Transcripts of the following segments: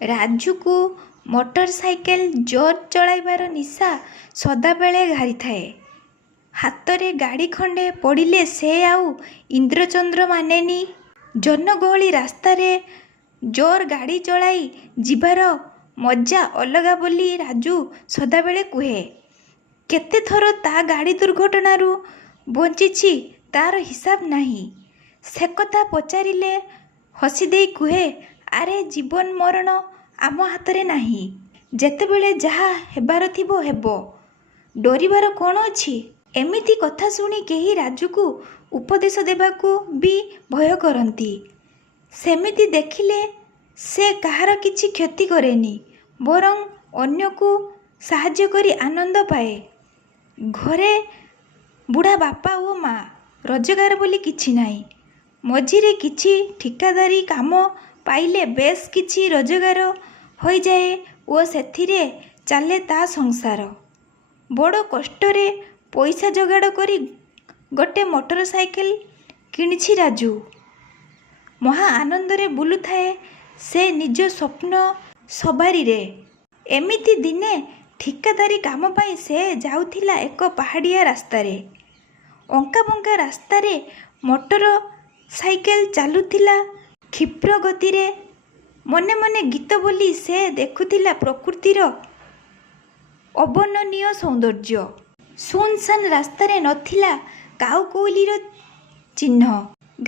ରାଜୁକୁ motorcycle ଜୋର ଚଳାଇବାର ନିଶା ସଦାବେଳେ ଘାରିଥାଏ। ହାତରେ ଗାଡ଼ି ଖଣ୍ଡେ ପଡ଼ିଲେ ସେ ଆଉ ଇନ୍ଦ୍ରଚନ୍ଦ୍ର ମାନେନି। ଜନଗହଳି ରାସ୍ତାରେ ଜୋର ଗାଡ଼ି ଚଳାଇ ଯିବାର ମଜା ଅଲଗା ବୋଲି ରାଜୁ ସଦାବେଳେ କୁହେ। କେତେଥର ତା ଗାଡ଼ି ଦୁର୍ଘଟଣାରୁ ବଞ୍ଚିଛି ତାର ହିସାବ ନାହିଁ। ସେକଥା ପଚାରିଲେ ହସିଦେଇ କୁହେ, ଆରେ ଜୀବନ ମରଣ ଆମ ହାତରେ ନାହିଁ। ଯେତେବେଳେ ଯାହା ହେବାର ଥିବ ହେବ, ଡରିବାର କ'ଣ ଅଛି? ଏମିତି କଥା ଶୁଣି କେହି ରାଜୁକୁ ଉପଦେଶ ଦେବାକୁ ବି ଭୟ କରନ୍ତି। ସେମିତି ଦେଖିଲେ ସେ କାହାର କିଛି କ୍ଷତି କରେନି, ବରଂ ଅନ୍ୟକୁ ସାହାଯ୍ୟ କରି ଆନନ୍ଦ ପାଏ। ଘରେ ବୁଢ଼ା ବାପା ଓ ମା, ରୋଜଗାର ବୋଲି କିଛି ନାହିଁ। ମଝିରେ କିଛି ଠିକାଦାରୀ କାମ ପାଇଲେ ବେଶ୍ କିଛି ରୋଜଗାର ହୋଇଯାଏ ଓ ସେଥିରେ ଚାଲେ ତା ସଂସାର। ବଡ଼ କଷ୍ଟରେ ପଇସା ଯୋଗାଡ଼ କରି ଗୋଟେ ମୋଟରସାଇକେଲ କିଣିଛି ରାଜୁ। ମହା ଆନନ୍ଦରେ ବୁଲୁଥାଏ ସେ ନିଜ ସ୍ୱପ୍ନ ସବାରିରେ। ଏମିତି ଦିନେ ଠିକାଦାରୀ କାମ ପାଇଁ ସେ ଯାଉଥିଲା ଏକ ପାହାଡ଼ିଆ ରାସ୍ତାରେ। ଅଙ୍କାବଙ୍କା ରାସ୍ତାରେ ମୋଟର ସାଇକେଲ ଚାଲୁଥିଲା କ୍ଷିପ୍ର ଗତିରେ। ମନେ ମନେ ଗୀତ ବୋଲି ସେ ଦେଖୁଥିଲା ପ୍ରକୃତିର ଅବର୍ଣ୍ଣନୀୟ ସୌନ୍ଦର୍ଯ୍ୟ। ସୁନସାନ୍ ରାସ୍ତାରେ ନଥିଲା କାଉ କୋଇଲିର ଚିହ୍ନ।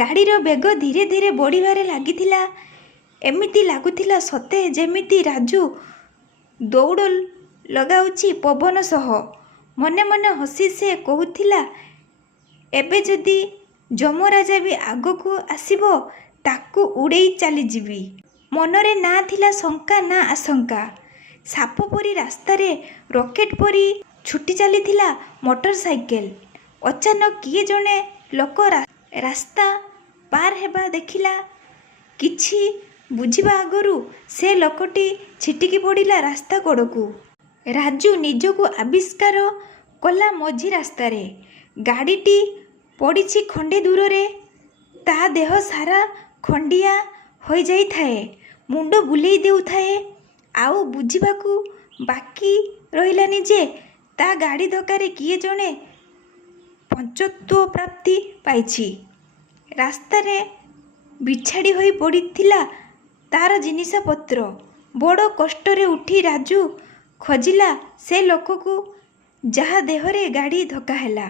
ଗାଡ଼ିର ବେଗ ଧୀରେ ଧୀରେ ବଢ଼ିବାରେ ଲାଗିଥିଲା। ଏମିତି ଲାଗୁଥିଲା ସତେ ଯେମିତି ରାଜୁ ଦୌଡ଼ ଲଗାଉଛି ପବନ ସହ। ମନେ ମନେ ହସି ସେ କହୁଥିଲା, ଏବେ ଯଦି ଯମରାଜା ବି ଆଗକୁ ଆସିବ ତାକୁ ଉଡ଼େଇ ଚାଲିଯିବି। ମନରେ ନା ଥିଲା ଶଙ୍କା ନା ଆଶଙ୍କା। ସାପ ପରି ରାସ୍ତାରେ ରକେଟ୍ ପରି ଛୁଟି ଚାଲିଥିଲା ମୋଟରସାଇକେଲ। ଅଚାନକ କିଏ ଜଣେ ଲୋକ ରାସ୍ତା ପାର ହେବା ଦେଖିଲା। କିଛି ବୁଝିବା ଆଗରୁ ସେ ଲୋକଟି ଛିଟିକି ପଡ଼ିଲା ରାସ୍ତା କଡ଼କୁ। ରାଜୁ ନିଜକୁ ଆବିଷ୍କାର କଲା ମଝି ରାସ୍ତାରେ। ଗାଡ଼ିଟି ପଡ଼ିଛି ଖଣ୍ଡେ ଦୂରରେ। ତା ଦେହ ସାରା ଖଣ୍ଡିଆ ହୋଇଯାଇଥାଏ। ମୁଣ୍ଡ ବୁଲେଇ ଦେଉଥାଏ। ଆଉ ବୁଝିବାକୁ ବାକି ରହିଲାନି ଯେ ତା ଗାଡ଼ି ଧକ୍କାରେ କିଏ ଜଣେ ପଞ୍ଚତ୍ୱ ପ୍ରାପ୍ତି ପାଇଛି। ରାସ୍ତାରେ ବିଛାଡ଼ି ହୋଇ ପଡ଼ିଥିଲା ତାର ଜିନିଷପତ୍ର। ବଡ଼ କଷ୍ଟରେ ଉଠି ରାଜୁ ଖୋଜିଲା ସେ ଲୋକକୁ ଯାହା ଦେହରେ ଗାଡ଼ି ଧକ୍କା ହେଲା।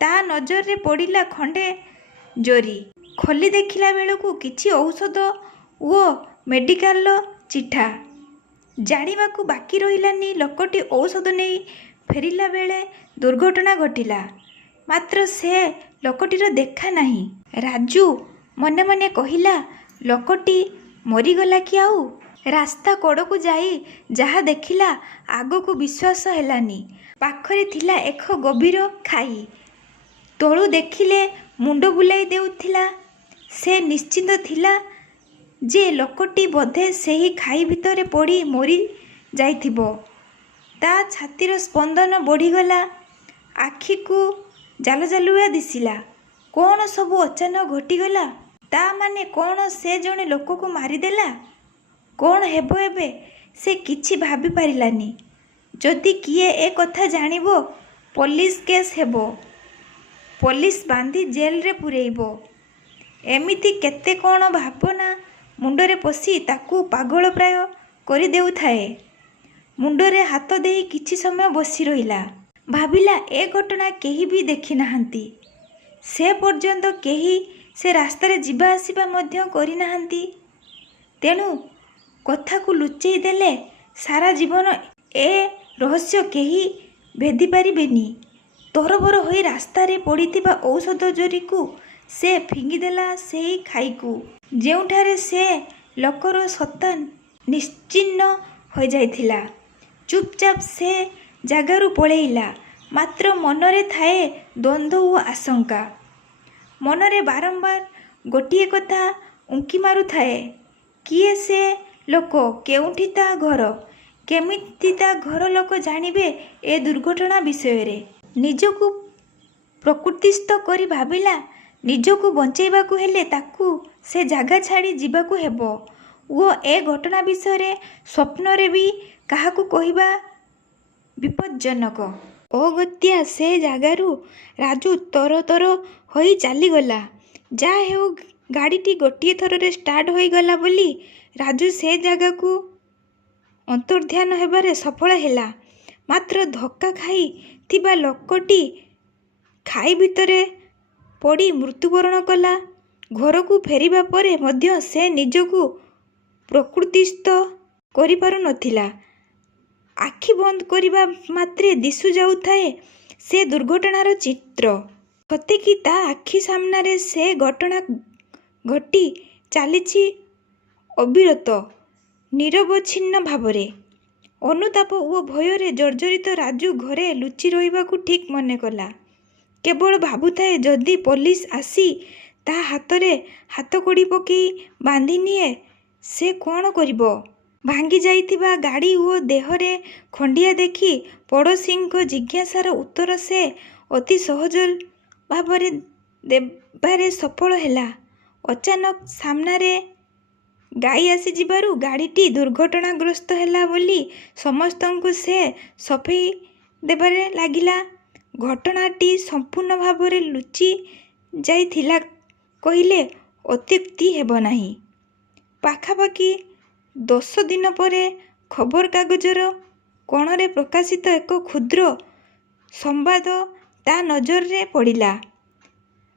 ତା ନଜରରେ ପଡ଼ିଲା ଖଣ୍ଡେ ଜରି। ଖୋଲି ଦେଖିଲା ବେଳକୁ କିଛି ଔଷଧ ଓ ମେଡ଼ିକାଲର ଚିଠା। ଜାଣିବାକୁ ବାକି ରହିଲାନି ଲୋକଟି ଔଷଧ ନେଇ ଫେରିଲା ବେଳେ ଦୁର୍ଘଟଣା ଘଟିଲା। ମାତ୍ର ସେ ଲୋକଟିର ଦେଖା ନାହିଁ। ରାଜୁ ମନେ ମନେ କହିଲା, ଲୋକଟି ମରିଗଲା କି ଆଉ? ରାସ୍ତା କଡ଼କୁ ଯାଇ ଯାହା ଦେଖିଲା ଆଗକୁ ବିଶ୍ୱାସ ହେଲାନି। ପାଖରେ ଥିଲା ଏକ ଗଭୀର ଖାଇ। ତଳୁ ଦେଖିଲେ ମୁଣ୍ଡ ବୁଲାଇ ଦେଉଥିଲା। ସେ ନିଶ୍ଚିନ୍ତ ଥିଲା ଯେ ଲୋକଟି ବୋଧେ ସେହି ଖାଇ ଭିତରେ ପଡ଼ି ମରି ଯାଇଥିବ। ତା ଛାତିର ସ୍ପନ୍ଦନ ବଢ଼ିଗଲା। ଆଖିକୁ ଜାଲଜାଲୁଆ ଦିଶିଲା। କ'ଣ ସବୁ ଅଚାନକ ଘଟିଗଲା? ତା ମାନେ କ'ଣ ସେ ଜଣେ ଲୋକକୁ ମାରିଦେଲା? କ'ଣ ହେବ ଏବେ? ସେ କିଛି ଭାବି ପାରିଲାନି। ଯଦି କିଏ ଏ କଥା ଜାଣିବ, ପୋଲିସ କେସ୍ ହେବ। ପୋଲିସ ବାନ୍ଧି ଜେଲରେ ପୂରେଇବ। ଏମିତି କେତେ କ'ଣ ଭାବନା ମୁଣ୍ଡରେ ପଶି ତାକୁ ପାଗଳ ପ୍ରାୟ କରିଦେଉଥାଏ। ମୁଣ୍ଡରେ ହାତ ଦେଇ କିଛି ସମୟ ବସି ରହିଲା। ଭାବିଲା ଏ ଘଟଣା କେହି ବି ଦେଖିନାହାନ୍ତି। ସେ ପର୍ଯ୍ୟନ୍ତ କେହି ସେ ରାସ୍ତାରେ ଯିବା ଆସିବା ମଧ୍ୟ କରିନାହାନ୍ତି। ତେଣୁ କଥାକୁ ଲୁଚେଇ ଦେଲେ ସାରା ଜୀବନ ଏ ରହସ୍ୟ କେହି ଭେଦି ପାରିବେନି। ତରବର ହୋଇ ରାସ୍ତାରେ ପଡ଼ିଥିବା ଔଷଧ ଜରିକୁ ସେ ଫିଙ୍ଗିଦେଲା ସେହି ଖାଇକୁ, ଯେଉଁଠାରେ ସେ ଲୋକର ସତ୍ତା ନିଶ୍ଚିହ୍ନ ହୋଇଯାଇଥିଲା। ଚୁପଚାପ ସେ ଜାଗାରୁ ପଳେଇଲା। ମାତ୍ର ମନରେ ଥାଏ ଦ୍ୱନ୍ଦ୍ୱ ଓ ଆଶଙ୍କା। ମନରେ ବାରମ୍ବାର ଗୋଟିଏ କଥା ଉଙ୍କି ମାରୁଥାଏ, କିଏ ସେ ଲୋକ? କେଉଁଠି ତା ଘର? କେମିତି ତା ଘର ଲୋକ ଜାଣିବେ ଏ ଦୁର୍ଘଟଣା ବିଷୟରେ? ନିଜକୁ ପ୍ରକୃତିସ୍ଥ କରି ଭାବିଲା, ନିଜକୁ ବଞ୍ଚାଇବାକୁ ହେଲେ ତାକୁ ସେ ଜାଗା ଛାଡ଼ି ଯିବାକୁ ହେବ। ଓ ଏ ଘଟଣା ବିଷୟରେ ସ୍ୱପ୍ନରେ ବି କାହାକୁ କହିବା ବିପଜ୍ଜନକ। ଅଗତ୍ୟା ସେ ଜାଗାରୁ ରାଜୁ ତର ହୋଇ ଚାଲିଗଲା। ଯାହା ହେଉ ଗାଡ଼ିଟି ଗୋଟିଏ ଥରରେ ଷ୍ଟାର୍ଟ ହୋଇଗଲା ବୋଲି ରାଜୁ ସେ ଜାଗାକୁ ଅନ୍ତର୍ଦ୍ଧାନ ହେବାରେ ସଫଳ ହେଲା। ମାତ୍ର ଧକ୍କା ଖାଇଥିବା ଲୋକଟି ଖାଇ ଭିତରେ ପଡ଼ି ମୃତ୍ୟୁବରଣ କଲା। ଘରକୁ ଫେରିବା ପରେ ମଧ୍ୟ ସେ ନିଜକୁ ପ୍ରକୃତିସ୍ଥ କରିପାରୁନଥିଲା। ଆଖି ବନ୍ଦ କରିବା ମାତ୍ରେ ଦିଶୁ ଯାଉଥାଏ ସେ ଦୁର୍ଘଟଣାର ଚିତ୍ର। ସତେକି ତା ଆଖି ସାମ୍ନାରେ ସେ ଘଟଣା ଘଟି ଚାଲିଛି ଅବିରତ ନିରବଚ୍ଛିନ୍ନ ଭାବରେ। ଅନୁତାପ ଓ ଭୟରେ ଜର୍ଜରିତ ରାଜୁ ଘରେ ଲୁଚି ରହିବାକୁ ଠିକ୍ ମନେ କଲା। କେବଳ ଭାବୁଥାଏ ଯଦି ପୋଲିସ ଆସି ତା ହାତରେ ହାତକଡ଼ି ପକାଇ ବାନ୍ଧିନିଏ ସେ କ'ଣ କରିବ? ଭାଙ୍ଗି ଯାଇଥିବା ଗାଡ଼ି ଓ ଦେହରେ ଖଣ୍ଡିଆ ଦେଖି ପଡ଼ୋଶୀଙ୍କ ଜିଜ୍ଞାସାର ଉତ୍ତର ସେ ଅତି ସହଜ ଭାବରେ ଦେବାରେ ସଫଳ ହେଲା। ଅଚାନକ ସାମ୍ନାରେ ଗାଈ ଆସିଯିବାରୁ ଗାଡ଼ିଟି ଦୁର୍ଘଟଣାଗ୍ରସ୍ତ ହେଲା ବୋଲି ସମସ୍ତଙ୍କୁ ସେ ସଫେଇ ଦେବାରେ ଲାଗିଲା। ଘଟଣାଟି ସମ୍ପୂର୍ଣ୍ଣ ଭାବରେ ଲୁଚି ଯାଇଥିଲା କହିଲେ ଅତ୍ୟୁକ୍ତି ହେବ ନାହିଁ। ପାଖାପାଖି 10 ଦିନ ପରେ ଖବରକାଗଜର କୋଣରେ ପ୍ରକାଶିତ ଏକ କ୍ଷୁଦ୍ର ସମ୍ବାଦ ତା ନଜରରେ ପଡ଼ିଲା।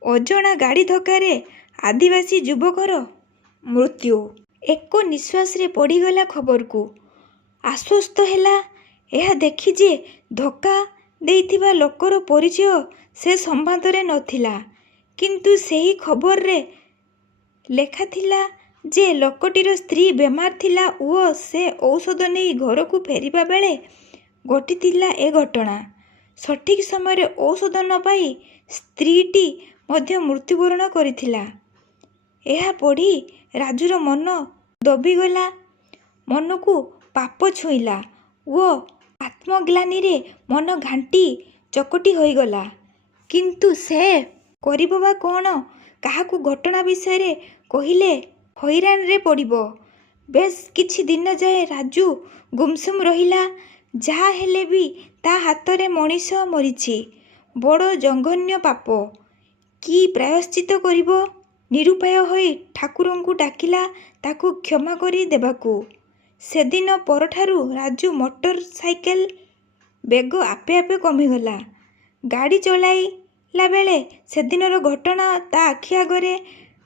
ଅଜଣା ଗାଡ଼ି ଧକ୍କାରେ ଆଦିବାସୀ ଯୁବକର ମୃତ୍ୟୁ। ଏକ ନିଶ୍ୱାସରେ ପଢ଼ିଗଲା ଖବରକୁ। ଆଶ୍ୱସ୍ତ ହେଲା ଏହା ଦେଖି ଯେ ଧକ୍କା ଦେଇଥିବା ଲୋକର ପରିଚୟ ସେ ସମ୍ବାଦରେ ନଥିଲା। କିନ୍ତୁ ସେହି ଖବରରେ ଲେଖାଥିଲା ଯେ ଲୋକଟିର ସ୍ତ୍ରୀ ବେମାର ଥିଲା ଓ ସେ ଔଷଧ ନେଇ ଘରକୁ ଫେରିବା ବେଳେ ଘଟିଥିଲା ଏ ଘଟଣା। ସଠିକ୍ ସମୟରେ ଔଷଧ ନ ପାଇ ସ୍ତ୍ରୀଟି ମଧ୍ୟ ମୃତ୍ୟୁବରଣ କରିଥିଲା। ଏହା ପଢ଼ି ରାଜୁର ମନ ଦବିଗଲା। ମନକୁ ପାପ ଛୁଇଁଲା ଓ ଆତ୍ମଗ୍ଳାନିରେ ମନ ଘାଣ୍ଟି ଚକଟି ହୋଇଗଲା। କିନ୍ତୁ ସେ କରିବ ବା କ'ଣ? କାହାକୁ ଘଟଣା ବିଷୟରେ କହିଲେ ହଇରାଣରେ ପଡ଼ିବ। ବେଶ୍ କିଛି ଦିନ ଯାଏ ରାଜୁ ଗୁମସୁମ ରହିଲା। ଯାହା ହେଲେ ବି ତା ହାତରେ ମଣିଷ ମରିଛି। ବଡ଼ ଜଘନ୍ୟ ପାପ। କି ପ୍ରାୟଶ୍ଚିତ କରିବ? ନିରୁପାୟ ହୋଇ ଠାକୁରଙ୍କୁ ଡାକିଲା ତାକୁ କ୍ଷମା କରି ଦେବାକୁ। ସେଦିନ ପରଠାରୁ ରାଜୁ ମୋଟର ସାଇକେଲ ବେଗ ଆପେ ଆପେ କମିଗଲା। ଗାଡ଼ି ଚଳାଇଲା ବେଳେ ସେଦିନର ଘଟଣା ତା ଆଖି ଆଗରେ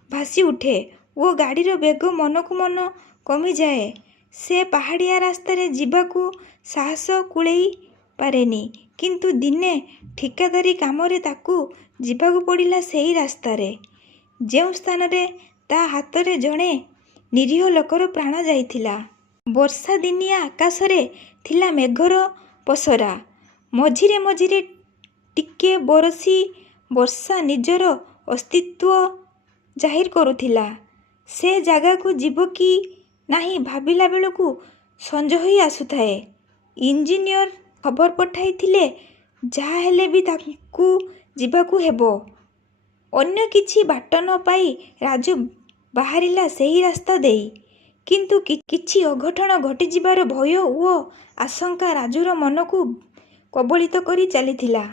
ଭାସି ଉଠେ ଓ ଗାଡ଼ିର ବେଗ ମନକୁ ମନ କମିଯାଏ। ସେ ପାହାଡ଼ିଆ ରାସ୍ତାରେ ଯିବାକୁ ସାହସ କୁଳେଇ ପାରେନି। କିନ୍ତୁ ଦିନେ ଠିକାଦାରୀ କାମରେ ତାକୁ ଯିବାକୁ ପଡ଼ିଲା ସେହି ରାସ୍ତାରେ ଯେଉଁ ସ୍ଥାନରେ ତା ହାତରେ ଜଣେ ନିରୀହ ଲୋକର ପ୍ରାଣ ଯାଇଥିଲା। ବର୍ଷା ଦିନିଆ ଆକାଶରେ ଥିଲା ମେଘର ପସରା। ମଝିରେ ମଝିରେ ଟିକେ ବରଷି ବର୍ଷା ନିଜର ଅସ୍ତିତ୍ୱ ଜାହିର କରୁଥିଲା। ସେ ଜାଗାକୁ ଯିବ କି ନାହିଁ ଭାବିଲା ବେଳକୁ ସଞ୍ଜ ହୋଇ ଆସୁଥାଏ। ଇଞ୍ଜିନିୟର ଖବର ପଠାଇଥିଲେ ଯାହା ହେଲେ ବି ତାଙ୍କୁ ଯିବାକୁ ହେବ। ଅନ୍ୟ କିଛି ବାଟ ନ ପାଇ ରାଜୁ ବାହାରିଲା ସେହି ରାସ୍ତା ଦେଇ। କିନ୍ତୁ କିଛି ଅଘଟଣ ଘଟିଯିବାର ଭୟ ଓ ଆଶଙ୍କା ରାଜୁର ମନକୁ କବଳିତ କରି ଚାଲିଥିଲା।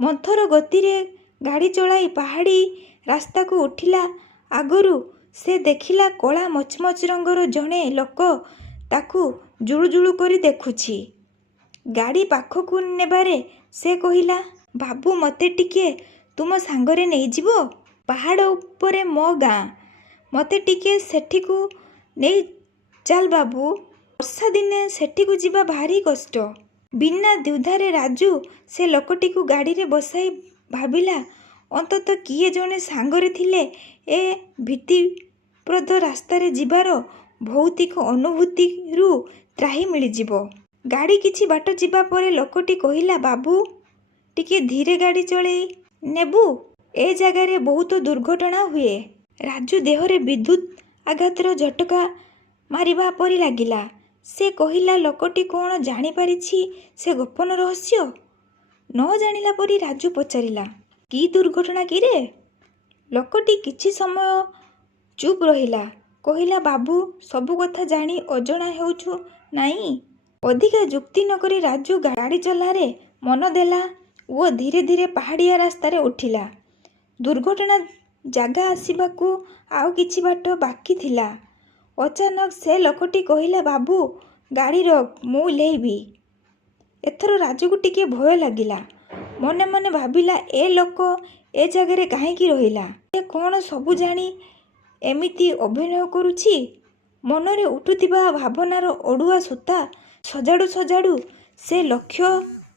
ମନ୍ଥର ଗତିରେ ଗାଡ଼ି ଚଳାଇ ପାହାଡ଼ି ରାସ୍ତାକୁ ଉଠିଲା ଆଗରୁ ସେ ଦେଖିଲା କଳା ମଚମଚ ରଙ୍ଗର ଜଣେ ଲୋକ ତାକୁ ଜୁଳୁଜୁଳୁ କରି ଦେଖୁଛି। ଗାଡ଼ି ପାଖକୁ ନେବାରେ ସେ କହିଲା, ବାବୁ ମୋତେ ଟିକେ ତୁମ ସାଙ୍ଗରେ ନେଇଯିବ? ପାହାଡ଼ ଉପରେ ମୋ ଗାଁ। ମୋତେ ଟିକେ ସେଠିକୁ ନେଇ ଚାଲ ବାବୁ। ବର୍ଷା ଦିନେ ସେଠିକୁ ଯିବା ଭାରି କଷ୍ଟ। ବିନା ଦ୍ୱିଧାରେ ରାଜୁ ସେ ଲୋକଟିକୁ ଗାଡ଼ିରେ ବସାଇ ଭାବିଲା ଅନ୍ତତଃ କିଏ ଜଣେ ସାଙ୍ଗରେ ଥିଲେ ଏ ଭୀତିପ୍ରଦ ରାସ୍ତାରେ ଯିବାର ଭୌତିକ ଅନୁଭୂତିରୁ ତ୍ରାହି ମିଳିଯିବ। ଗାଡ଼ି କିଛି ବାଟ ଯିବା ପରେ ଲୋକଟି କହିଲା, ବାବୁ ଟିକେ ଧୀରେ ଗାଡ଼ି ଚଳେଇ ନେବୁ? ଏ ଜାଗାରେ ବହୁତ ଦୁର୍ଘଟଣା ହୁଏ। ରାଜୁ ଦେହରେ ବିଦ୍ୟୁତ୍ ଆଘାତର ଝଟକା ମାରିବା ପରି ଲାଗିଲା। ସେ କହିଲା, ଲୋକଟି କ'ଣ ଜାଣିପାରିଛି ସେ ଗୋପନ ରହସ୍ୟ? ନ ଜାଣିଲା ପରି ରାଜୁ ପଚାରିଲା, କି ଦୁର୍ଘଟଣା କିରେ? ଲୋକଟି କିଛି ସମୟ ଚୁପ୍ ରହିଲା। କହିଲା, ବାବୁ ସବୁ କଥା ଜାଣି ଅଜଣା ହେଉଛୁ ନାଇଁ। ଅଧିକା ଯୁକ୍ତି ନକରି ରାଜୁ ଗାଡ଼ି ଚଲାରେ ମନ ଦେଲା ଓ ଧୀରେ ଧୀରେ ପାହାଡ଼ିଆ ରାସ୍ତାରେ ଉଠିଲା। ଦୁର୍ଘଟଣା ଜାଗା ଆସିବାକୁ ଆଉ କିଛି ବାଟ ବାକି ଥିଲା। ଅଚାନକ ସେ ଲୋକଟି କହିଲା, ବାବୁ ଗାଡ଼ି ରଖ, ମୁଁ ଓହ୍ଲେଇବି। ଏଥର ରାଜୁକୁ ଟିକେ ଭୟ ଲାଗିଲା। ମନେ ମନେ ଭାବିଲା, ଏ ଲୋକ ଏ ଜାଗାରେ କାହିଁକି ରହିଲା? ସେ କ'ଣ ସବୁ ଜାଣି ଏମିତି ଅଭିନୟ କରୁଛି? ମନରେ ଉଠୁଥିବା ଭାବନାର ଅଡ଼ୁଆ ସୂତା ସଜାଡ଼ୁ ସଜାଡ଼ୁ ସେ ଲକ୍ଷ୍ୟ।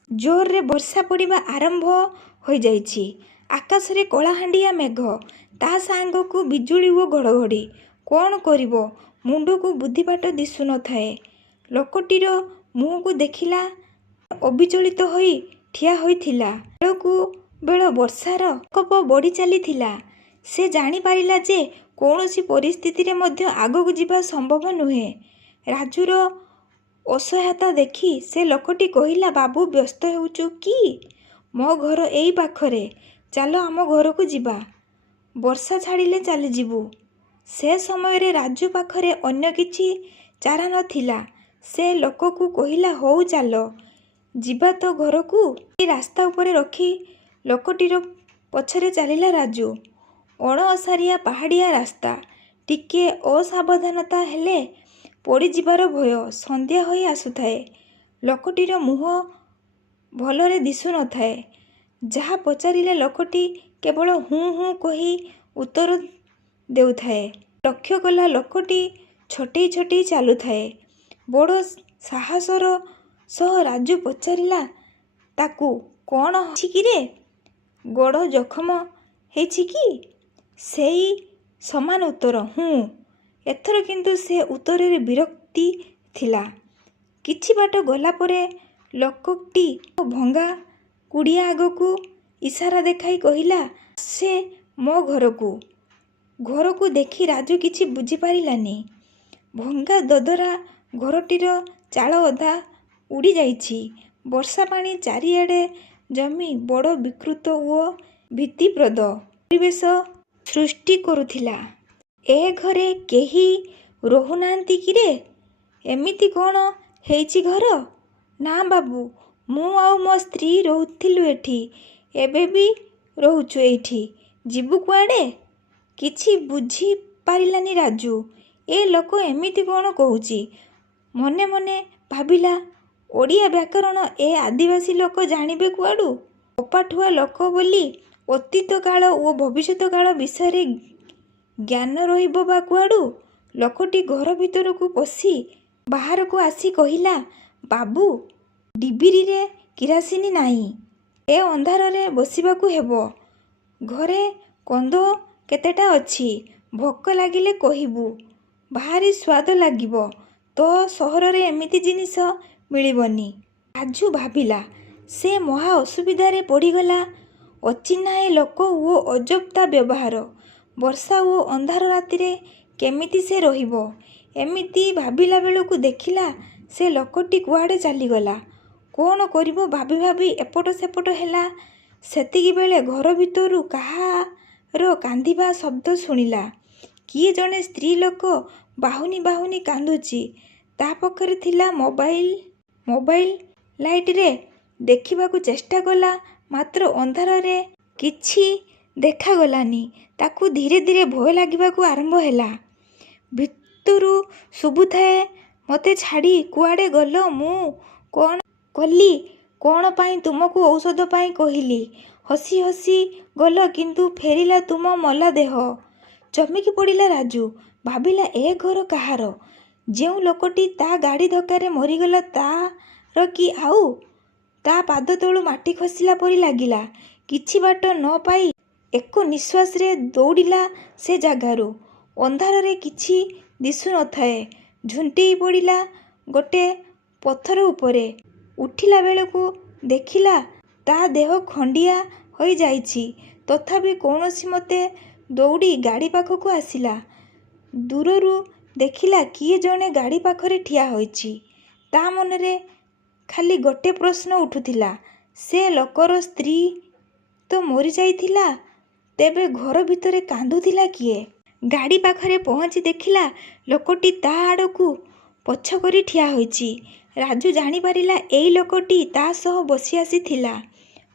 ଜୋରରେ ବର୍ଷା ପଡ଼ିବା ଆରମ୍ଭ ହୋଇଯାଇଛି। ଆକାଶରେ କଳାହାଣ୍ଡିଆ ମେଘ, ତା ସାଙ୍ଗକୁ ବିଜୁଳି ଓ ଘଡ଼ଘଡ଼ି। କ'ଣ କରିବ, ମୁଣ୍ଡକୁ ବୁଦ୍ଧିବାଟ ଦିଶୁନଥାଏ। ଲୋକଟିର ମୁହଁକୁ ଦେଖିଲା। ଅବିଚଳିତ ହୋଇ ଠିଆ ହୋଇଥିଲା। ବେଳକୁ ବେଳ ବର୍ଷାର ପ୍ରକୋପ ବଢ଼ି ଚାଲିଥିଲା। ସେ ଜାଣିପାରିଲା ଯେ କୌଣସି ପରିସ୍ଥିତିରେ ମଧ୍ୟ ଆଗକୁ ଯିବା ସମ୍ଭବ ନୁହେଁ। ରାଜୁର ଅସହାୟତା ଦେଖି ସେ ଲୋକଟି କହିଲା, ବାବୁ ବ୍ୟସ୍ତ ହେଉଛୁ କି? ମୋ ଘର ଏଇ ପାଖରେ, ଚାଲ ଆମ ଘରକୁ ଯିବା। ବର୍ଷା ଛାଡ଼ିଲେ ଚାଲିଯିବୁ। ସେ ସମୟରେ ରାଜୁ ପାଖରେ ଅନ୍ୟ କିଛି ଚାରା ନଥିଲା। ସେ ଲୋକକୁ କହିଲା, ହଉ ଚାଲ ଯିବା ତ ଘରକୁ। ରାସ୍ତା ଉପରେ ରଖି ଲୋକଟିର ପଛରେ ଚାଲିଲା ରାଜୁ। ଅଣଓସାରିଆ ପାହାଡ଼ିଆ ରାସ୍ତା। ଟିକେ ଅସାବଧାନତା ହେଲେ ପଡ଼ିଯିବାର ଭୟ। ସନ୍ଧ୍ୟା ହୋଇ ଆସୁଥାଏ। ଲୋକଟିର ମୁହଁ ଭଲରେ ଦିଶୁନଥାଏ। ଯାହା ପଚାରିଲେ ଲୋକଟି କେବଳ ହୁଁ ହୁଁ କହି ଉତ୍ତର ଦେଉଥାଏ। ଲକ୍ଷ୍ୟ କଲା, ଲୋକଟି ଛଟେଇ ଛଟେଇ ଚାଲୁଥାଏ। ବଡ଼ ସାହସର ସହ ରାଜୁ ପଚାରିଲା ତାକୁ, କ'ଣ ଅଛି କିରେ? ଗୋଡ଼ ଜଖମ ହେଇଛି କି? ସେଇ ସମାନ ଉତ୍ତର, ହୁଁ। ଏଥର କିନ୍ତୁ ସେ ଉତ୍ତରରେ ବିରକ୍ତି ଥିଲା। କିଛି ବାଟ ଗଲା ପରେ ଲୋକଟି ଭଙ୍ଗା କୁଡ଼ିଆ ଆଗକୁ ଇସାରା ଦେଖାଇ କହିଲା, ଆସେ ମୋ ଘରକୁ। ଘରକୁ ଦେଖି ରାଜୁ କିଛି ବୁଝିପାରିଲାନି। ଭଙ୍ଗା ଦଦରା ଘରଟିର ଚାଳ ଅଧା ଉଡ଼ିଯାଇଛି। ବର୍ଷା ପାଣି ଚାରିଆଡ଼େ ଜମି ବଡ଼ ବିକୃତ ଓ ଭୀତିପ୍ରଦ ପରିବେଶ ସୃଷ୍ଟି କରୁଥିଲା। ଏ ଘରେ କେହି ରହୁନାହାନ୍ତି କିରେ? ଏମିତି କ'ଣ ହେଇଛି ଘର? ନା ବାବୁ, ମୁଁ ଆଉ ମୋ ସ୍ତ୍ରୀ ରହୁଥିଲୁ ଏଠି। ଏବେ ବି ରହୁଛୁ ଏଇଠି। ଯିବୁ କୁଆଡ଼େ? କିଛି ବୁଝିପାରିଲାନି ରାଜୁ। ଏ ଲୋକ ଏମିତି କ'ଣ କହୁଛି? ମନେ ମନେ ଭାବିଲା, ଓଡ଼ିଆ ବ୍ୟାକରଣ ଏ ଆଦିବାସୀ ଲୋକ ଜାଣିବେ କୁଆଡ଼ୁ? ଅପାଠୁଆ ଲୋକ ବୋଲି ଅତୀତ କାଳ ଓ ଭବିଷ୍ୟତ କାଳ ବିଷୟରେ ଜ୍ଞାନ ରହିବ ବା କୁଆଡ଼ୁ? ଲୋକଟି ଘର ଭିତରକୁ ପଶି ବାହାରକୁ ଆସି କହିଲା, ବାବୁ ଡିବିରିରେ କିରାସିନି ନାହିଁ। ଏ ଅନ୍ଧାରରେ ବସିବାକୁ ହେବ। ଘରେ କନ୍ଦ କେତେଟା ଅଛି। ଭୋକ ଲାଗିଲେ କହିବୁ, ଭାରି ସ୍ୱାଦ ଲାଗିବ। ତ ସହରରେ ଏମିତି ଜିନିଷ ମିଳିବନି। ରାଜୁ ଭାବିଲା, ସେ ମହା ଅସୁବିଧାରେ ପଡ଼ିଗଲା। ଅଚିହ୍ନାଏ ଲୋକ ଓ ଅଜବ ତା ବ୍ୟବହାର। ବର୍ଷା ଓ ଅନ୍ଧାର ରାତିରେ କେମିତି ସେ ରହିବ? ଏମିତି ଭାବିଲା ବେଳକୁ ଦେଖିଲା ସେ ଲୋକଟି କୁଆଡ଼େ ଚାଲିଗଲା। କ'ଣ କରିବ ଭାବି ଭାବି ଏପଟ ସେପଟ ହେଲା। ସେତିକିବେଳେ ଘର ଭିତରୁ କାହାର କାନ୍ଦିବା ଶବ୍ଦ ଶୁଣିଲା। କିଏ ଜଣେ ସ୍ତ୍ରୀ ଲୋକ ବାହୁନି ବାହୁନି କାନ୍ଦୁଛି। ତା ପାଖରେ ଥିଲା ମୋବାଇଲ ଲାଇଟରେ ଦେଖିବାକୁ ଚେଷ୍ଟା କଲା, ମାତ୍ର ଅନ୍ଧାରରେ କିଛି ଦେଖାଗଲାନି। ତାକୁ ଧୀରେ ଧୀରେ ଭୟ ଲାଗିବାକୁ ଆରମ୍ଭ ହେଲା। ଭିତରୁ ଶୁଭୁଥାଏ, ମୋତେ ଛାଡ଼ି କୁଆଡ଼େ ଗଲ? ମୁଁ କ'ଣ କଲି? କ'ଣ ପାଇଁ ତୁମକୁ ଔଷଧ ପାଇଁ କହିଲି? ହସି ହସି ଗଲ, କିନ୍ତୁ ଫେରିଲା ତୁମ ମଲା ଦେହ। ଚମକି ପଡ଼ିଲା ରାଜୁ। ଭାବିଲା, ଏ ଘର କାହାର? ଯେଉଁ ଲୋକଟି ତା ଗାଡ଼ି ଧକ୍କାରେ ମରିଗଲା ତାର କି ଆଉ? ତା ପାଦ ତଳୁ ମାଟି ଖସିଲା ପରି ଲାଗିଲା। କିଛି ବାଟ ନ ପାଇ ଏକ ନିଶ୍ୱାସରେ ଦୌଡ଼ିଲା ସେ ଜାଗାରୁ। ଅନ୍ଧାରରେ କିଛି ଦିଶୁନଥାଏ। ଝୁଣ୍ଟେଇ ପଡ଼ିଲା ଗୋଟେ ପଥର ଉପରେ। ଉଠିଲା ବେଳକୁ ଦେଖିଲା ତା ଦେହ ଖଣ୍ଡିଆ ହୋଇଯାଇଛି। ତଥାପି କୌଣସି ମତେ ଦୌଡ଼ି ଗାଡ଼ି ପାଖକୁ ଆସିଲା। ଦୂରରୁ ଦେଖିଲା କିଏ ଜଣେ ଗାଡ଼ି ପାଖରେ ଠିଆ ହୋଇଛି। ତା ମନରେ ଖାଲି ଗୋଟେ ପ୍ରଶ୍ନ ଉଠୁଥିଲା, ସେ ଲୋକର ସ୍ତ୍ରୀ ତ ମରିଯାଇଥିଲା, ତେବେ ଘର ଭିତରେ କାନ୍ଦୁଥିଲା କିଏ? ଗାଡ଼ି ପାଖରେ ପହଞ୍ଚି ଦେଖିଲା ଲୋକଟି ତା ଆଡ଼କୁ ପଛ କରି ଠିଆ ହୋଇଛି। ରାଜୁ ଜାଣିପାରିଲା ଏଇ ଲୋକଟି ତା ସହ ବସି ଆସିଥିଲା।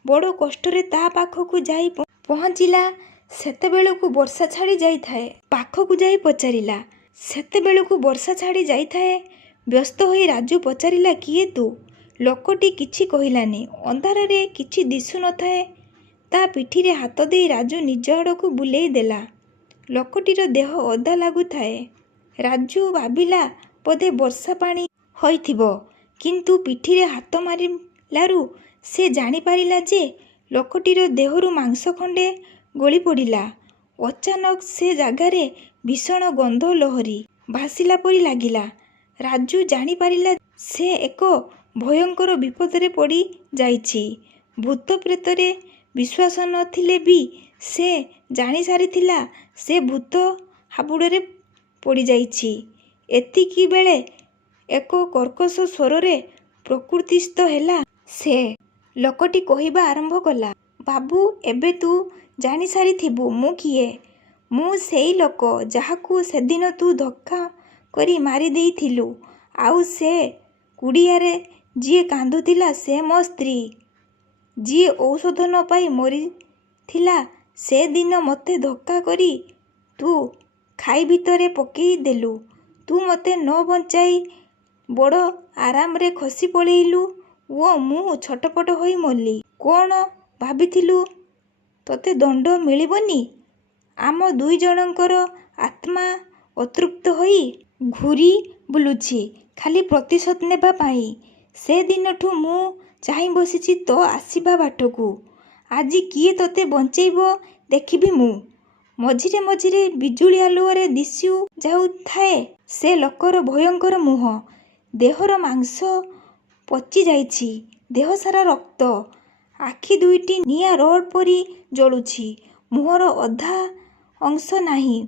ବଡ଼ କଷ୍ଟରେ ତା ପାଖକୁ ଯାଇ ପହଞ୍ଚିଲା। ସେତେବେଳକୁ ବର୍ଷା ଛାଡ଼ି ଯାଇଥାଏ। ପାଖକୁ ଯାଇ ପଚାରିଲା। ସେତେବେଳକୁ ବର୍ଷା ଛାଡ଼ି ଯାଇଥାଏ। ବ୍ୟସ୍ତ ହୋଇ ରାଜୁ ପଚାରିଲା, କିଏ ତୁ? ଲୋକଟି କିଛି କହିଲାନି। ଅନ୍ଧାରରେ କିଛି ଦିଶୁ ନଥାଏ। ତା ପିଠିରେ ହାତ ଦେଇ ରାଜୁ ନିଜ ଆଡ଼କୁ ବୁଲେଇ ଦେଲା। ଲୋକଟିର ଦେହ ଓଦା ଲାଗୁଥାଏ। ରାଜୁ ଭାବିଲା ବୋଧେ ବର୍ଷା ପାଣି ହୋଇଥିବ। କିନ୍ତୁ ପିଠିରେ ହାତ ମାରିଲାରୁ ସେ ଜାଣିପାରିଲା ଯେ ଲୋକଟିର ଦେହରୁ ମାଂସ ଖଣ୍ଡେ ଗଳି ପଡ଼ିଲା। ଅଚାନକ ସେ ଜାଗାରେ ଭୀଷଣ ଗନ୍ଧ ଲହରୀ ଭାସିଲା ପରି ଲାଗିଲା। ରାଜୁ ଜାଣିପାରିଲା ସେ ଏକ ଭୟଙ୍କର ବିପଦରେ ପଡ଼ି ଯାଇଛି। ଭୂତ ପ୍ରେତରେ ବିଶ୍ୱାସ ନଥିଲେ ବି ସେ ଜାଣିସାରିଥିଲା ସେ ଭୂତ ହାବୁଡ଼ରେ ପଡ଼ିଯାଇଛି। ଏତିକି ବେଳେ ଏକ କର୍କଶ ସ୍ୱରରେ ପ୍ରକୃତିସ୍ଥ ହେଲା ସେ। ଲୋକଟି କହିବା ଆରମ୍ଭ କଲା, ବାବୁ, ଏବେ ତୁ ଜାଣିସାରିଥିବୁ ମୁଁ କିଏ। ମୁଁ ସେଇ ଲୋକ ଯାହାକୁ ସେଦିନ ତୁ ଧକ୍କା କରି ମାରି ଦେଇଥିଲୁ। ଆଉ ସେ କୁଡ଼ିଆରେ ଯିଏ କାନ୍ଦୁଥିଲା ସେ ମୋ ସ୍ତ୍ରୀ। ଯିଏ ଔଷଧ ନ ପାଇ ମରିଥିଲା ସେଦିନ ମୋତେ ଧକ୍କା କରି ତୁ ଖାଇ ଭିତରେ ପକେଇ ଦେଲୁ। ତୁ ମୋତେ ନ ବଞ୍ଚାଇ ବଡ଼ ଆରାମରେ ଖସି ପଳେଇଲୁ ଓ ମୁଁ ଛଟପଟ ହୋଇ ମଲି। କ'ଣ ଭାବିଥିଲୁ ତୋତେ ଦଣ୍ଡ ମିଳିବନି? ଆମ ଦୁଇ ଜଣଙ୍କର ଆତ୍ମା ଅତୃପ୍ତ ହୋଇ ଘୂରି ବୁଲୁଛି ଖାଲି ପ୍ରତିଶୋଧ ନେବା ପାଇଁ। ସେଦିନଠୁ ମୁଁ ଚାହିଁ ବସିଛି ତୋ ଆସିବା ବାଟକୁ। ଆଜି କିଏ ତୋତେ ବଞ୍ଚେଇବ ଦେଖିବି ମୁଁ। ମଝିରେ ମଝିରେ ବିଜୁଳି ଆଲୁଅରେ ଦିଶି ଯାଉଥାଏ ସେ ଲୋକର ଭୟଙ୍କର ମୁହଁ। ଦେହର ମାଂସ ପଚି ଯାଇଛି। ଦେହ ସାରା ରକ୍ତ। ଆଖି ଦୁଇଟି ନିଆଁ ରଡ୍ ପରି ଜଳୁଛି। ମୁହଁର ଅଧା ଅଂଶ ନାହିଁ।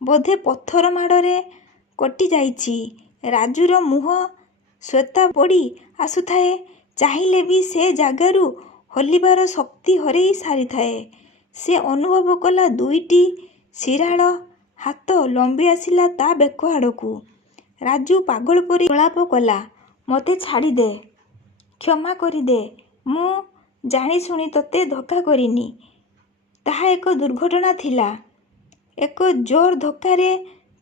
ବୋଧେ ପଥର ମାଡ଼ରେ କଟି ଯାଇଛି। ରାଜୁର ମୁହଁ ଶ୍ଵେତ ପଡ଼ି ଆସୁଥାଏ। ଚାହିଁଲେ ବି ସେ ଜାଗାରୁ ହଲିବାର ଶକ୍ତି ହରେଇ ସାରିଥାଏ। ସେ ଅନୁଭବ କଲା ଦୁଇଟି ଶିରାଳ ହାତ ଲମ୍ବି ଆସିଲା ତା ବେକ ଆଡ଼କୁ। ରାଜୁ ପାଗଳ ପରି ପ୍ରଳାପ କଲା, ମୋତେ ଛାଡ଼ିଦେ। କ୍ଷମା କରିଦେ। ମୁଁ ଜାଣିଶୁଣି ତୋତେ ଧକ୍କା କରିନି। ତାହା ଏକ ଦୁର୍ଘଟଣା ଥିଲା। ଏକ ଜୋର ଧକ୍କାରେ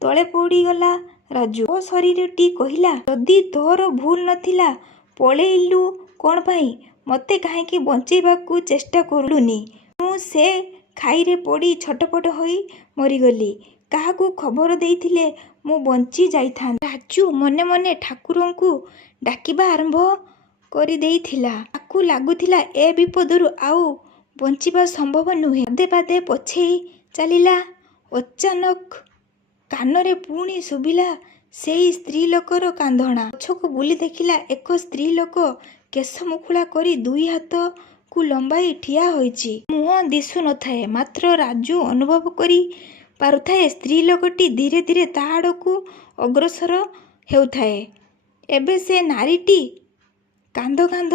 ତଳେ ପଡ଼ିଗଲା ରାଜୁ। ଶରୀରଟି କହିଲା, ଯଦି ତୋର ଭୁଲ ନଥିଲା ପଳେଇଲୁ କ'ଣ ପାଇଁ? ମୋତେ କାହିଁକି ବଞ୍ଚେଇବାକୁ ଚେଷ୍ଟା କଲୁନି? ମୁଁ ସେ ଖାଇରେ ପଡ଼ି ଛଟପଟ ହୋଇ ମରିଗଲି। କାହାକୁ ଖବର ଦେଇଥିଲେ ମୁଁ ବଞ୍ଚି ଯାଇଥାନ୍ତି। ରାଜୁ ମନେ ମନେ ଠାକୁରଙ୍କୁ ଡାକିବା ଆରମ୍ଭ କରିଦେଇଥିଲା। ତାକୁ ଲାଗୁଥିଲା ଏ ବିପଦରୁ ଆଉ ବଞ୍ଚିବା ସମ୍ଭବ ନୁହେଁ। ପାଦେ ପାଦେ ପଛେଇ ଚାଲିଲା। ଅଚାନକ କାନରେ ପୁଣି ଶୁଭିଲା ସେଇ ସ୍ତ୍ରୀ ଲୋକର କାନ୍ଦଣା। ପଛକୁ ବୁଲି ଦେଖିଲା ଏକ ସ୍ତ୍ରୀ ଲୋକ କେଶ ମୁକୁଳା କରି ଦୁଇ ହାତକୁ ଲମ୍ବାଇ ଠିଆ ହୋଇଛି। ମୁହଁ ଦିଶୁ ନଥାଏ। ମାତ୍ର ରାଜୁ ଅନୁଭବ କରି ପାରୁଥାଏ ସ୍ତ୍ରୀ ଲୋକଟି ଧୀରେ ଧୀରେ ତା ଆଡ଼କୁ ଅଗ୍ରସର ହେଉଥାଏ। ଏବେ ସେ ନାରୀଟି କାନ୍ଦ କାନ୍ଦ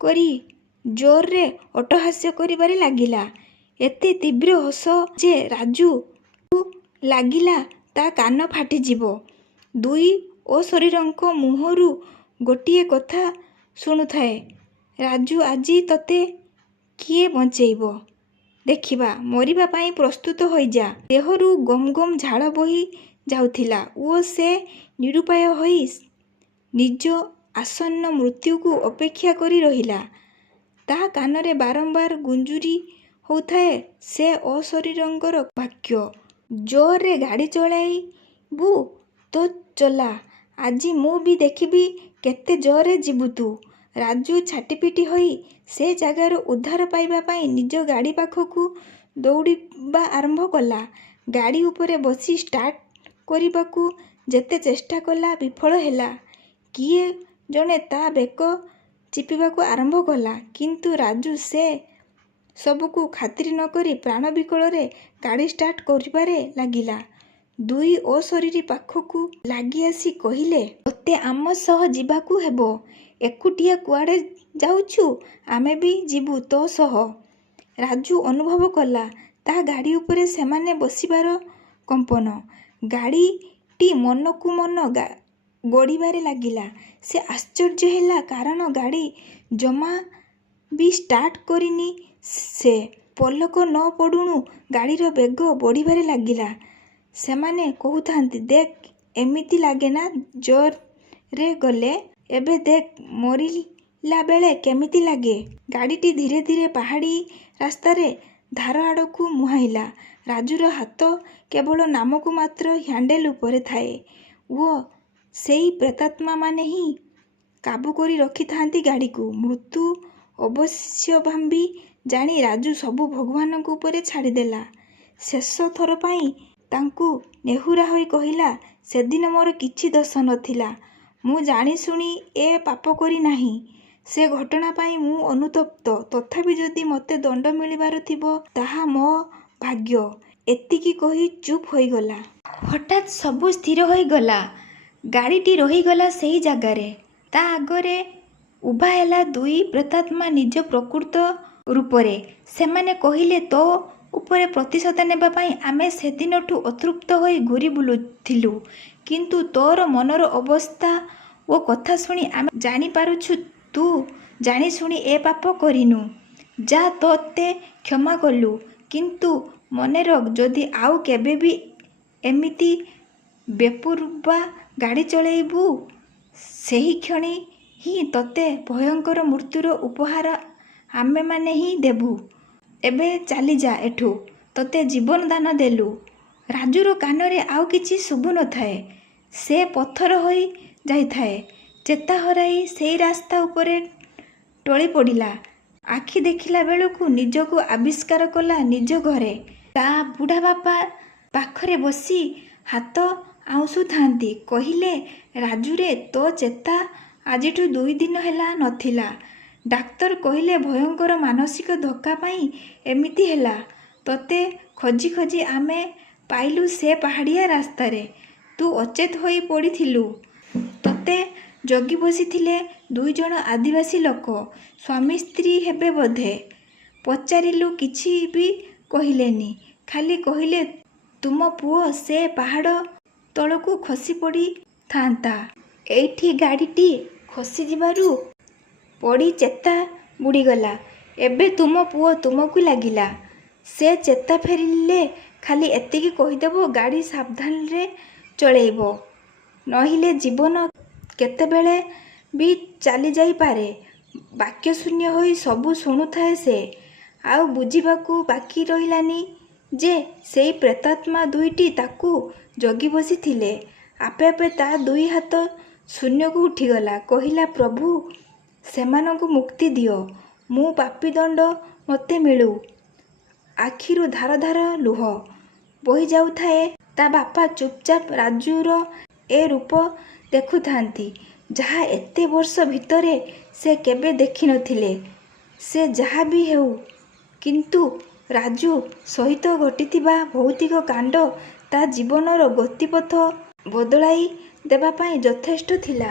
କରି ଜୋରରେ ଅଟ୍ଟହାସ୍ୟ କରିବାରେ ଲାଗିଲା। ଏତେ ତୀବ୍ର ହସ ଯେ ରାଜୁକୁ ଲାଗିଲା ତା କାନ ଫାଟିଯିବ। ଦୁଇ ଅଶରୀରଙ୍କ ମୁହଁରୁ ଗୋଟିଏ କଥା ଶୁଣୁଥାଏ, ରାଜୁ, ଆଜି ତୋତେ କିଏ ବଞ୍ଚେଇବ ଦେଖିବା। ମରିବା ପାଇଁ ପ୍ରସ୍ତୁତ ହୋଇଯା। ଦେହରୁ ଗମ ଗମ ଝାଳ ବୋହି ଯାଉଥିଲା ଓ ସେ ନିରୁପାୟ ହୋଇ ନିଜ ଆସନ୍ନ ମୃତ୍ୟୁକୁ ଅପେକ୍ଷା କରି ରହିଲା। ତା କାନରେ ବାରମ୍ବାର ଗୁଞ୍ଜରି ହେଉଥାଏ ସେ ଅଶରୀରଙ୍କର ବାକ୍ୟ, ଜୋରରେ ଗାଡ଼ି ଚଳାଇବୁ ତ ଚଲା। ଆଜି ମୁଁ ବି ଦେଖିବି କେତେ ଜୋରରେ ଯିବୁ ତୁ। ରାଜୁ ଛାଟିପିଟି ହୋଇ ସେ ଜାଗାରୁ ଉଦ୍ଧାର ପାଇବା ପାଇଁ ନିଜ ଗାଡ଼ି ପାଖକୁ ଦୌଡ଼ିବା ଆରମ୍ଭ କଲା। ଗାଡ଼ି ଉପରେ ବସି ଷ୍ଟାର୍ଟ କରିବାକୁ ଯେତେ ଚେଷ୍ଟା କଲା ବିଫଳ ହେଲା। କିଏ ଜଣେ ତା ବେକ ଚିପିବାକୁ ଆରମ୍ଭ କଲା। କିନ୍ତୁ ରାଜୁ ସେ ସବୁକୁ ଖାତିର ନକରି ପ୍ରାଣ ବିକଳରେ ଗାଡ଼ି ଷ୍ଟାର୍ଟ କରିବାରେ ଲାଗିଲା। ଦୁଇ ଅଶରୀରୀ ପାଖକୁ ଲାଗି ଆସି କହିଲେ, ତୋତେ ଆମ ସହ ଯିବାକୁ ହେବ। ଏକୁଟିଆ କୁଆଡ଼େ ଯାଉଛୁ? ଆମେ ବି ଯିବୁ ତୋ ସହ। ରାଜୁ ଅନୁଭବ କଲା ତା ଗାଡ଼ି ଉପରେ ସେମାନେ ବସିବାର କମ୍ପନ। ଗାଡ଼ିଟି ମନକୁ ମନ ଗଡ଼ିବାରେ ଲାଗିଲା। ସେ ଆଶ୍ଚର୍ଯ୍ୟ ହେଲା, କାରଣ ଗାଡ଼ି ଜମା ବି ଷ୍ଟାର୍ଟ କରିନି ସେ। ପଲକ ନ ପଡ଼ୁଣୁ ଗାଡ଼ିର ବେଗ ବଢ଼ିବାରେ ଲାଗିଲା। ସେମାନେ କହୁଥାନ୍ତି, ଦେଖ ଏମିତି ଲାଗେ ନା ଜୋରରେ ଗଲେ। ଏବେ ଦେଖ ମରିଲା ବେଳେ କେମିତି ଲାଗେ। ଗାଡ଼ିଟି ଧୀରେ ଧୀରେ ପାହାଡ଼ି ରାସ୍ତାରେ ଧାର ଆଡ଼କୁ ମୁହାଁଇଲା। ରାଜୁର ହାତ କେବଳ ନାମକୁ ମାତ୍ର ହ୍ୟାଣ୍ଡେଲ ଉପରେ ଥାଏ ଓ ସେଇ ପ୍ରେତାତ୍ମାମାନେ ହିଁ କାବୁ କରି ରଖିଥାନ୍ତି ଗାଡ଼ିକୁ। ମୃତ୍ୟୁ ଅବଶ୍ୟମ୍ଭାବୀ ଜାଣି ରାଜୁ ସବୁ ଭଗବାନଙ୍କ ଉପରେ ଛାଡ଼ିଦେଲା। ଶେଷ ଥର ପାଇଁ ତାଙ୍କୁ ନେହୁରା ହୋଇ କହିଲା, ସେଦିନ ମୋର କିଛି ଦୋଷ ନଥିଲା। ମୁଁ ଜାଣିଶୁଣି ଏ ପାପ କରି ନାହିଁ। ସେ ଘଟଣା ପାଇଁ ମୁଁ ଅନୁତପ୍ତ। ତଥାପି ଯଦି ମୋତେ ଦଣ୍ଡ ମିଳିବାର ଥିବ ତାହା ମୋ ଭାଗ୍ୟ। ଏତିକି କହି ଚୁପ୍ ହୋଇଗଲା। ହଠାତ୍ ସବୁ ସ୍ଥିର ହୋଇଗଲା। ଗାଡ଼ିଟି ରହିଗଲା ସେଇ ଜାଗାରେ। ତା ଆଗରେ ଉଭା ହେଲା ଦୁଇ ପ୍ରେତାତ୍ମା ନିଜ ପ୍ରକୃତ ରୂପରେ। ସେମାନେ କହିଲେ, ତୋ ଉପରେ ପ୍ରତିଶୋଧ ନେବା ପାଇଁ ଆମେ ସେଦିନଠୁ ଅତୃପ୍ତ ହୋଇ ଘୂରି ବୁଲୁଥିଲୁ। କିନ୍ତୁ ତୋର ମନର ଅବସ୍ଥା ଓ କଥା ଶୁଣି ଆମେ ଜାଣିପାରୁଛୁ ତୁ ଜାଣିଶୁଣି ଏ ପାପ କରିନୁ। ଯା, ତୋତେ କ୍ଷମା କଲୁ। କିନ୍ତୁ ମନେ ରଖ, ଯଦି ଆଉ କେବେ ବି ଏମିତି ବେପରୁୱା ଗାଡ଼ି ଚଳାଇବୁ, ସେହିକ୍ଷଣି ହିଁ ତୋତେ ଭୟଙ୍କର ମୃତ୍ୟୁର ଉପହାର ଆମେମାନେ ହିଁ ଦେବୁ। ଏବେ ଚାଲିଯା ଏଠୁ। ତୋତେ ଜୀବନ ଦାନ ଦେଲୁ। ରାଜୁର କାନରେ ଆଉ କିଛି ଶୁଭୁ ନଥାଏ। ସେ ପଥର ହୋଇ ଯାଇଥାଏ। ଚେତା ହରାଇ ସେଇ ରାସ୍ତା ଉପରେ ଟଳି ପଡ଼ିଲା। ଆଖି ଦେଖିଲା ବେଳକୁ ନିଜକୁ ଆବିଷ୍କାର କଲା ନିଜ ଘରେ। ତା ବୁଢ଼ାବାପା ପାଖରେ ବସି ହାତ ଆଉଁଶୁଥାନ୍ତି। କହିଲେ, ରାଜୁରେ, ତୋ ଚେତା ଆଜିଠୁ 2 ଦିନ ହେଲା ନଥିଲା। ଡାକ୍ତର କହିଲେ ଭୟଙ୍କର ମାନସିକ ଧକ୍କା ପାଇଁ ଏମିତି ହେଲା। ତୋତେ ଖୋଜି ଖୋଜି ଆମେ ପାଇଲୁ ସେ ପାହାଡ଼ିଆ ରାସ୍ତାରେ। ତୁ ଅଚେତ ହୋଇ ପଡ଼ିଥିଲୁ। ତୋତେ ଜଗି ବସିଥିଲେ 2 ଜଣ ଆଦିବାସୀ ଲୋକ। ସ୍ୱାମୀ ସ୍ତ୍ରୀ ହେବେ ବୋଧେ। ପଚାରିଲୁ, କିଛି ବି କହିଲେନି। ଖାଲି କହିଲେ, ତୁମ ପୁଅ ସେ ପାହାଡ଼ ତଳକୁ ଖସି ପଡ଼ିଥାନ୍ତା। ଏଇଠି ଗାଡ଼ିଟି ଖସିଯିବାରୁ ପଡ଼ି ଚେତା ବୁଡ଼ିଗଲା। ଏବେ ତୁମ ପୁଅ ତୁମକୁ ଲାଗିଲା। ସେ ଚେତା ଫେରିଲେ ଖାଲି ଏତିକି କହିଦେବ, ଗାଡ଼ି ସାବଧାନରେ ଚଳାଇବ। ନଇଲେ ଜୀବନ କେତେବେଳେ ବି ଚାଲିଯାଇପାରେ। ବାକ୍ୟଶୂନ୍ୟ ହୋଇ ସବୁ ଶୁଣୁଥାଏ ସେ। ଆଉ ବୁଝିବାକୁ ବାକି ରହିଲାନି ଯେ ସେଇ ପ୍ରେତାତ୍ମା ଦୁଇଟି ତାକୁ ଜଗି ବସିଥିଲେ। ଆପେ ଆପେ ତା 2 ହାତ ଶୂନ୍ୟକୁ ଉଠିଗଲା। କହିଲା, ପ୍ରଭୁ, ସେମାନଙ୍କୁ ମୁକ୍ତି ଦିଅ। ମୁଁ ପାପୀ, ଦଣ୍ଡ ମୋତେ ମିଳୁ। ଆଖିରୁ ଧାର ଧାର ଲୁହ ବୋହିଯାଉଥାଏ। ତା ବାପା ଚୁପଚାପ ରାଜୁର ଏ ରୂପ ଦେଖୁଥାନ୍ତି, ଯାହା ଏତେ ବର୍ଷ ଭିତରେ ସେ କେବେ ଦେଖିନଥିଲେ। ସେ ଯାହା ବି ହେଉ, କିନ୍ତୁ ରାଜୁ ସହିତ ଘଟିଥିବା ଭୌତିକ କାଣ୍ଡ ତା ଜୀବନର ଗତିପଥ ବଦଳାଇ ଦେବା ପାଇଁ ଯଥେଷ୍ଟ ଥିଲା।